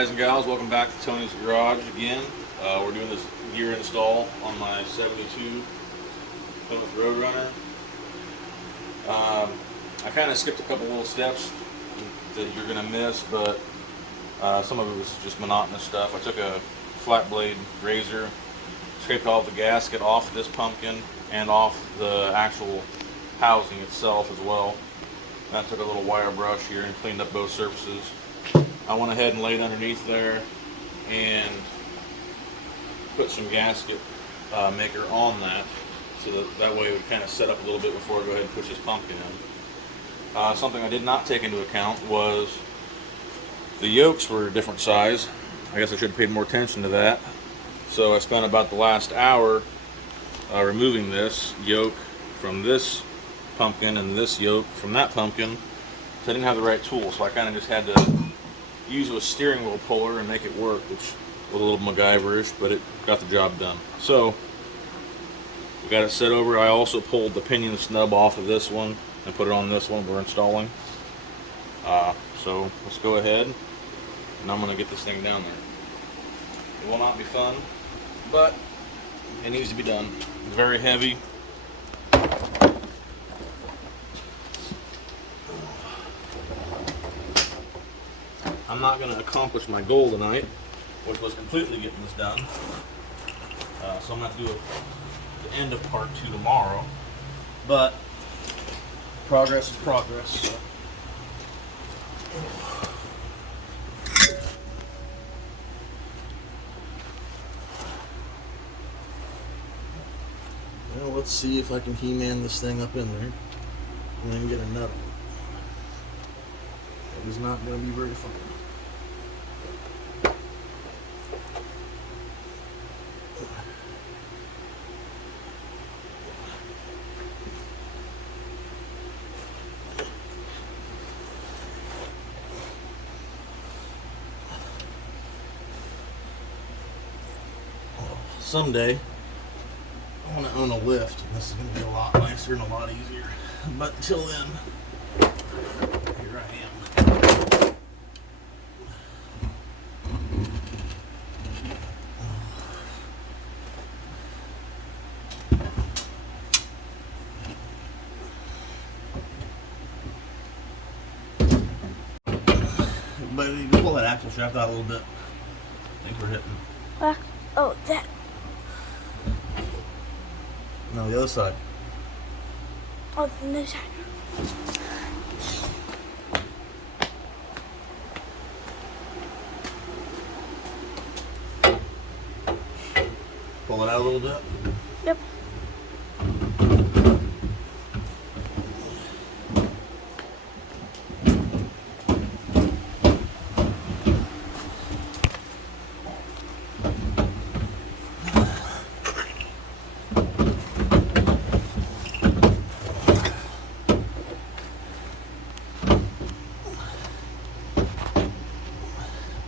guys and gals, welcome back to Tony's Garage again. We're doing this gear install on my 72 Plymouth Roadrunner. I kind of skipped a couple little steps that you're going to miss, but some of it was just monotonous stuff. I took a flat blade razor, scraped all the gasket off this pumpkin and off the actual housing itself as well. And I took a little wire brush here and cleaned up both surfaces. I went ahead and laid underneath there and put some gasket maker on that, so that way it would kind of set up a little bit before I go ahead and push this pumpkin in. Something I did not take into account was the yokes were a different size. I guess I should have paid more attention to that. So I spent about the last hour removing this yoke from this pumpkin and this yoke from that pumpkin. So I didn't have the right tool, so I kind of just had to use a steering wheel puller and make it work, which was a little MacGyverish, but it got the job done. So we got it set over. I also pulled the pinion snub off of this one and put it on this one we're installing. So let's go ahead, and I'm going to get this thing down there. It will not be fun, but it needs to be done. It's very heavy. I'm not going to accomplish my goal tonight, which was completely getting this done. So I'm going to have to do the end of part 2 tomorrow. But progress is progress. So. Well, let's see if I can He-Man this thing up in there and then get a nut on it. It is not going to be very fun. Someday, I want to own a lift, and this is going to be a lot nicer and a lot easier. But until then, here I am. But you can pull that axle shaft out a little bit. I think we're hitting. Oh, that. No, the other side. Oh, the new side. Pull it out a little bit. Yep.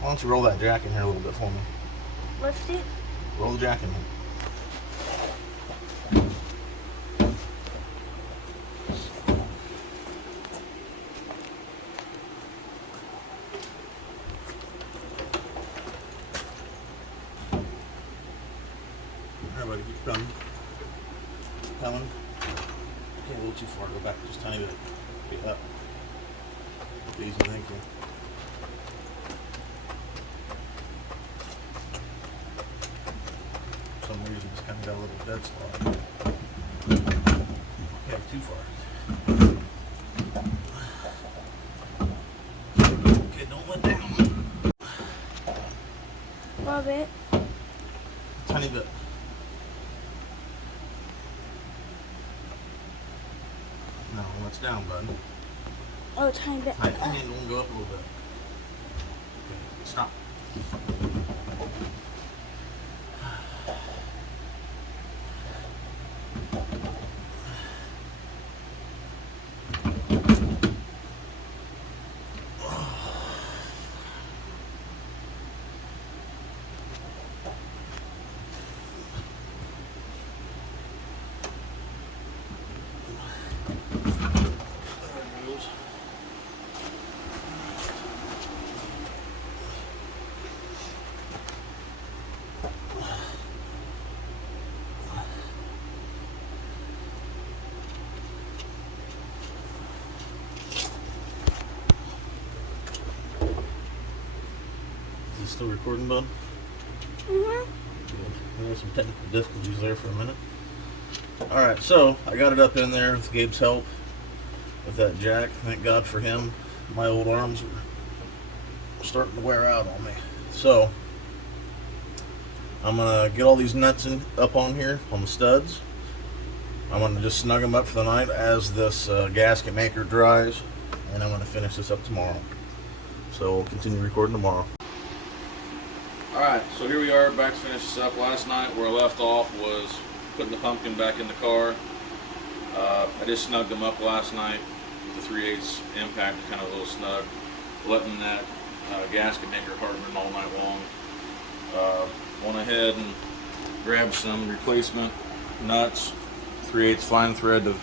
Why don't you roll that jack in here a little bit for me? Lift it. Roll the jack in here. Alright, buddy, keep coming. Coming. Okay, a little too far. Go back just a tiny bit. Get up. Easy, thank you. For some reason, it's kind of got a little dead spot. Okay, too far. Okay, don't let down. A little bit. Tiny bit. No, it's down, bud. Oh, tiny bit. Tiny. And we'll go up a little bit. Okay, stop. Still recording, bud? Mm-hmm. We had some technical difficulties there for a minute. Alright, so I got it up in there with Gabe's help with that jack. Thank God for him. My old arms were starting to wear out on me. So I'm gonna get all these nuts up on here on the studs. I'm gonna just snug them up for the night as this gasket maker dries, and I'm gonna finish this up tomorrow. So we'll continue recording tomorrow. Alright, so here we are back to finish this up. Last night where I left off was putting the pumpkin back in the car. I just snugged them up last night with the 3/8 impact, kind of a little snug, letting that gasket maker harden all night long. Went ahead and grabbed some replacement nuts, 3/8 fine thread to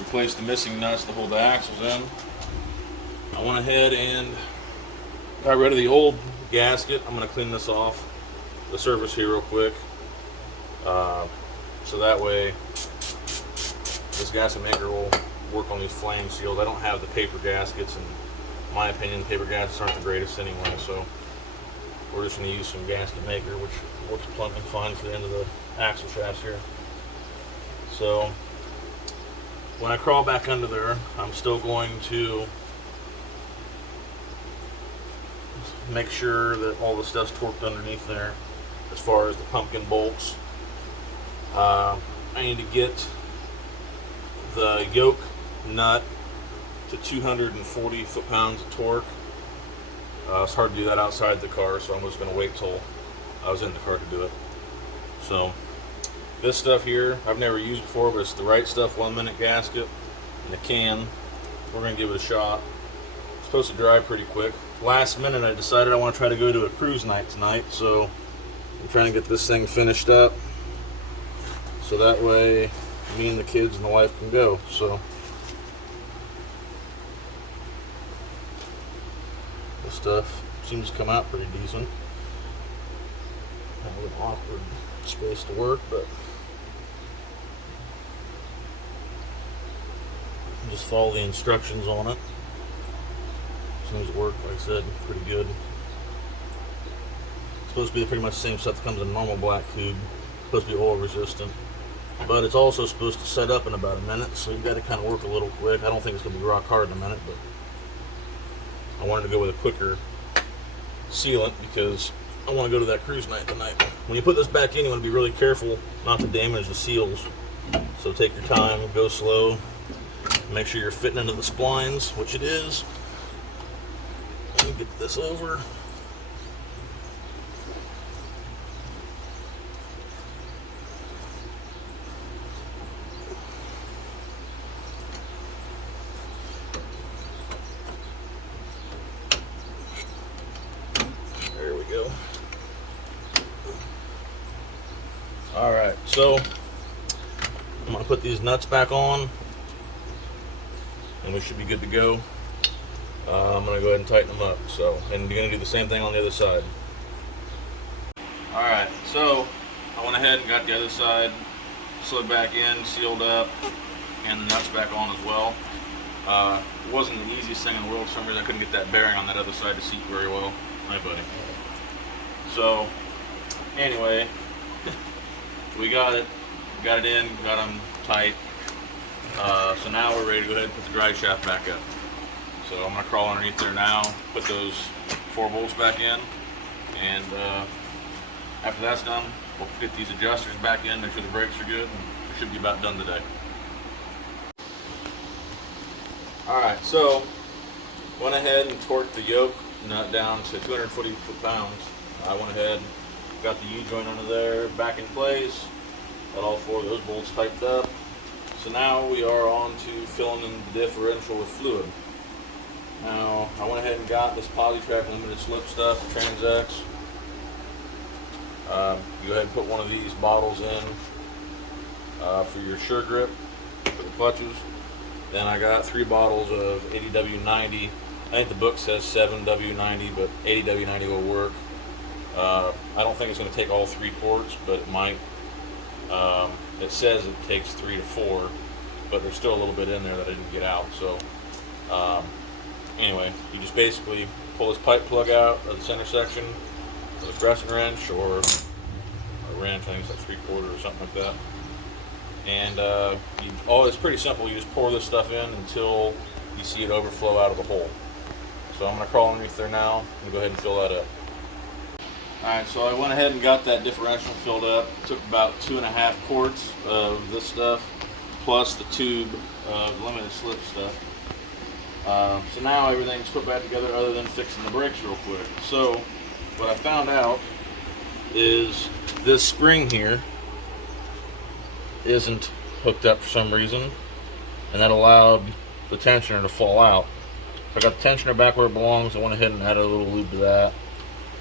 replace the missing nuts to hold the axles in. I went ahead and got rid of the old gasket. I'm going to clean this off the surface here real quick, so that way this gasket maker will work on these flame seals. I don't have the paper gaskets, and in my opinion paper gaskets aren't the greatest anyway, so we're just going to use some gasket maker, which works plenty fine for the end of the axle shafts here. So when I crawl back under there, I'm still going to make sure that all the stuff's torqued underneath there as far as the pumpkin bolts. I need to get the yoke nut to 240 foot-pounds of torque. It's hard to do that outside the car, so I'm just going to wait till I was in the car to do it. So this stuff here I've never used before, but it's the right stuff, 1 minute gasket in a can. We're going to give it a shot. It's supposed to dry pretty quick. Last minute I decided I want to try to go to a cruise night tonight, so I'm trying to get this thing finished up so that way me and the kids and the wife can go. So this stuff seems to come out pretty decent. Have a little awkward space to work, but just follow the instructions on it. Seems to work, like I said, pretty good. It's supposed to be pretty much the same stuff that comes in a normal black tube. It's supposed to be oil resistant, but it's also supposed to set up in about a minute, so you've got to kind of work a little quick. I don't think it's going to be rock hard in a minute, but I wanted to go with a quicker sealant because I want to go to that cruise night tonight. When you put this back in, you want to be really careful not to damage the seals. So take your time, go slow, make sure you're fitting into the splines, which it is. Let me get this over. There we go. All right, so I'm gonna put these nuts back on and we should be good to go. I'm going to go ahead and tighten them up. So, and you're going to do the same thing on the other side. Alright, so I went ahead and got the other side slid back in, sealed up, and the nuts back on as well. It wasn't the easiest thing in the world. For some reason I couldn't get that bearing on that other side to seat very well. Hi buddy. So anyway, we got it in, got them tight. So now we're ready to go ahead and put the drive shaft back up. So I'm going to crawl underneath there now, put those 4 bolts back in, and after that's done, we'll get these adjusters back in, make sure the brakes are good, and we should be about done today. Alright, so went ahead and torqued the yoke nut down to 240 foot-pounds. I went ahead, got the U-joint under there, back in place, got all 4 of those bolts tightened up. So now we are on to filling in the differential with fluid. Now, I went ahead and got this Polytrack limited slip stuff, Transex. Go ahead and put one of these bottles in for your sure grip for the clutches. Then I got 3 bottles of 80W90. I think the book says 7W90, but 80W90 will work. I don't think it's going to take all 3 quarts, but it might. It says it takes 3 to 4, but there's still a little bit in there that I didn't get out. So anyway, you just basically pull this pipe plug out of the center section, with a crescent wrench or a wrench. I think it's like 3/4 or something like that. And it's pretty simple. You just pour this stuff in until you see it overflow out of the hole. So I'm going to crawl underneath there now and go ahead and fill that up. Alright, so I went ahead and got that differential filled up. It took about 2.5 quarts of this stuff, plus the tube of limited slip stuff. So now everything's put back together other than fixing the brakes real quick. So what I found out is this spring here isn't hooked up for some reason, and that allowed the tensioner to fall out. So I got the tensioner back where it belongs. I went ahead and added a little lube to that.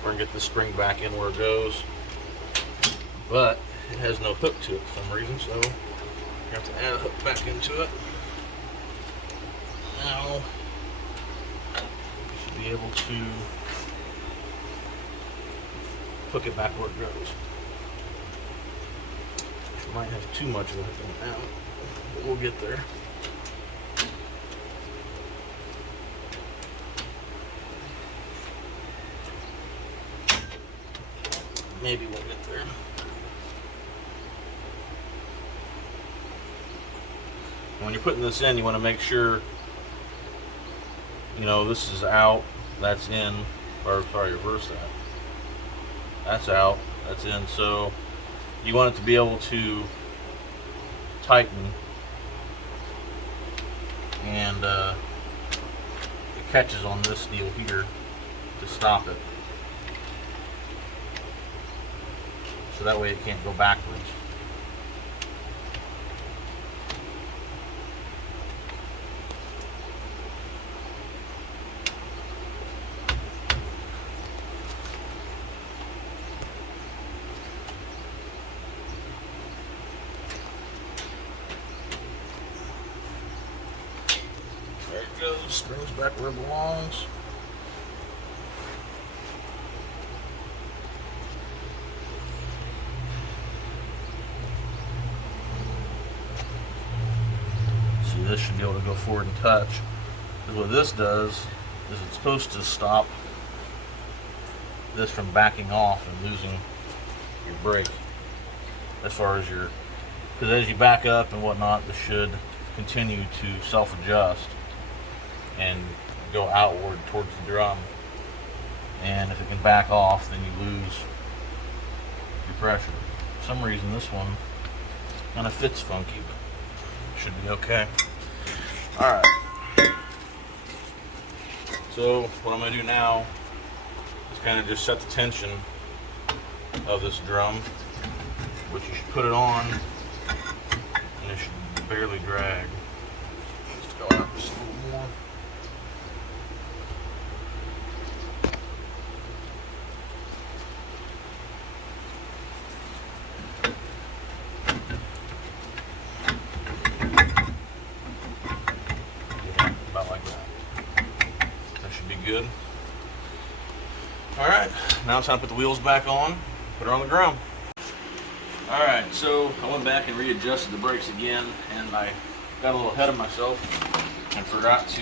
We're gonna get the spring back in where it goes, but it has no hook to it for some reason, so you have to add a hook back into it. Now you should be able to hook it back where it goes. You might have too much of a hook in it now, but we'll get there. Maybe we'll get there. When you're putting this in, you want to make sure, you know, this is out, that's in, or sorry, reverse that. That's out, that's in. So you want it to be able to tighten, and it catches on this deal here to stop it. So that way it can't go backwards. There it goes, springs back where it belongs. This should be able to go forward and touch. Because what this does is it's supposed to stop this from backing off and losing your brake. As far as your, because as you back up and whatnot, this should continue to self-adjust and go outward towards the drum. And if it can back off, then you lose your pressure. For some reason, this one kind of fits funky, but should be okay. Alright, so what I'm going to do now is kind of just set the tension of this drum, but you should put it on and it should barely drag. Let's go out just a little more. Good. Alright, now it's time to put the wheels back on, put her on the ground. Alright, so I went back and readjusted the brakes again, and I got a little ahead of myself and forgot to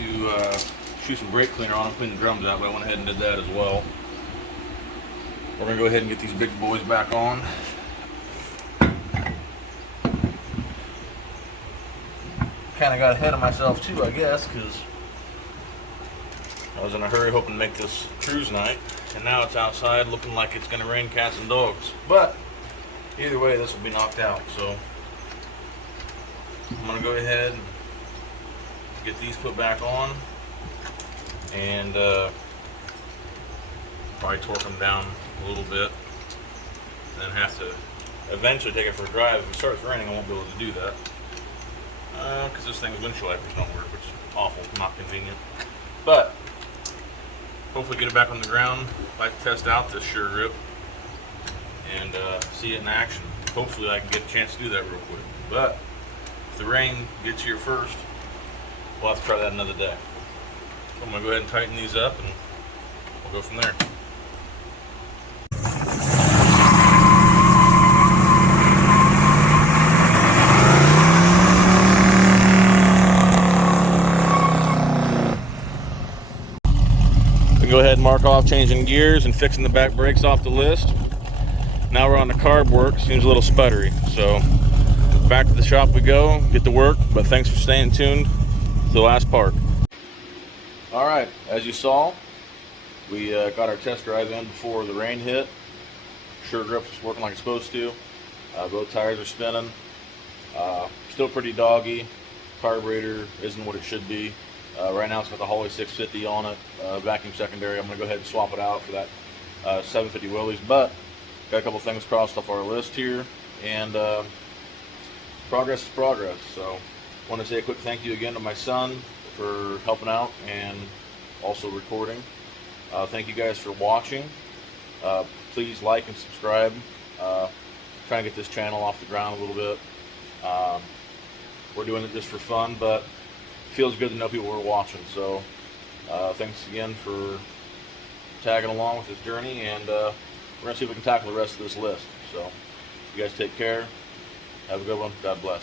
shoot some brake cleaner on and clean the drums out, but I went ahead and did that as well. We're going to go ahead and get these big boys back on. Kind of got ahead of myself too, I guess, because I was in a hurry hoping to make this cruise night, and now it's outside looking like it's going to rain cats and dogs. But either way, this will be knocked out. So I'm going to go ahead and get these put back on, and probably torque them down a little bit, and then have to eventually take it for a drive. If it starts raining, I won't be able to do that because this thing's windshield wipers don't work, which is awful, not convenient. But hopefully get it back on the ground. I'd like to test out this Sure Grip and see it in action. Hopefully I can get a chance to do that real quick. But if the rain gets here first, we'll have to try that another day. So I'm going to go ahead and tighten these up and we'll go from there. Go go ahead and mark off changing gears and fixing the back brakes off the list. Now we're on the carb work. Seems a little sputtery, so back to the shop we go, get to work. But thanks for staying tuned to the last part. All right, as you saw, we got our test drive in before the rain hit. Sure grip's working like it's supposed to. Both tires are spinning. Still pretty doggy. Carburetor isn't what it should be. Right now it's got the Holley 650 on it, vacuum secondary. I'm going to go ahead and swap it out for that 750 Willys, but got a couple things crossed off our list here, and progress is progress. So I want to say a quick thank you again to my son for helping out and also recording. Thank you guys for watching. Please like and subscribe. Trying to get this channel off the ground a little bit. We're doing it just for fun, but it feels good to know people are watching. So thanks again for tagging along with this journey, and we're going to see if we can tackle the rest of this list. So you guys take care. Have a good one. God bless.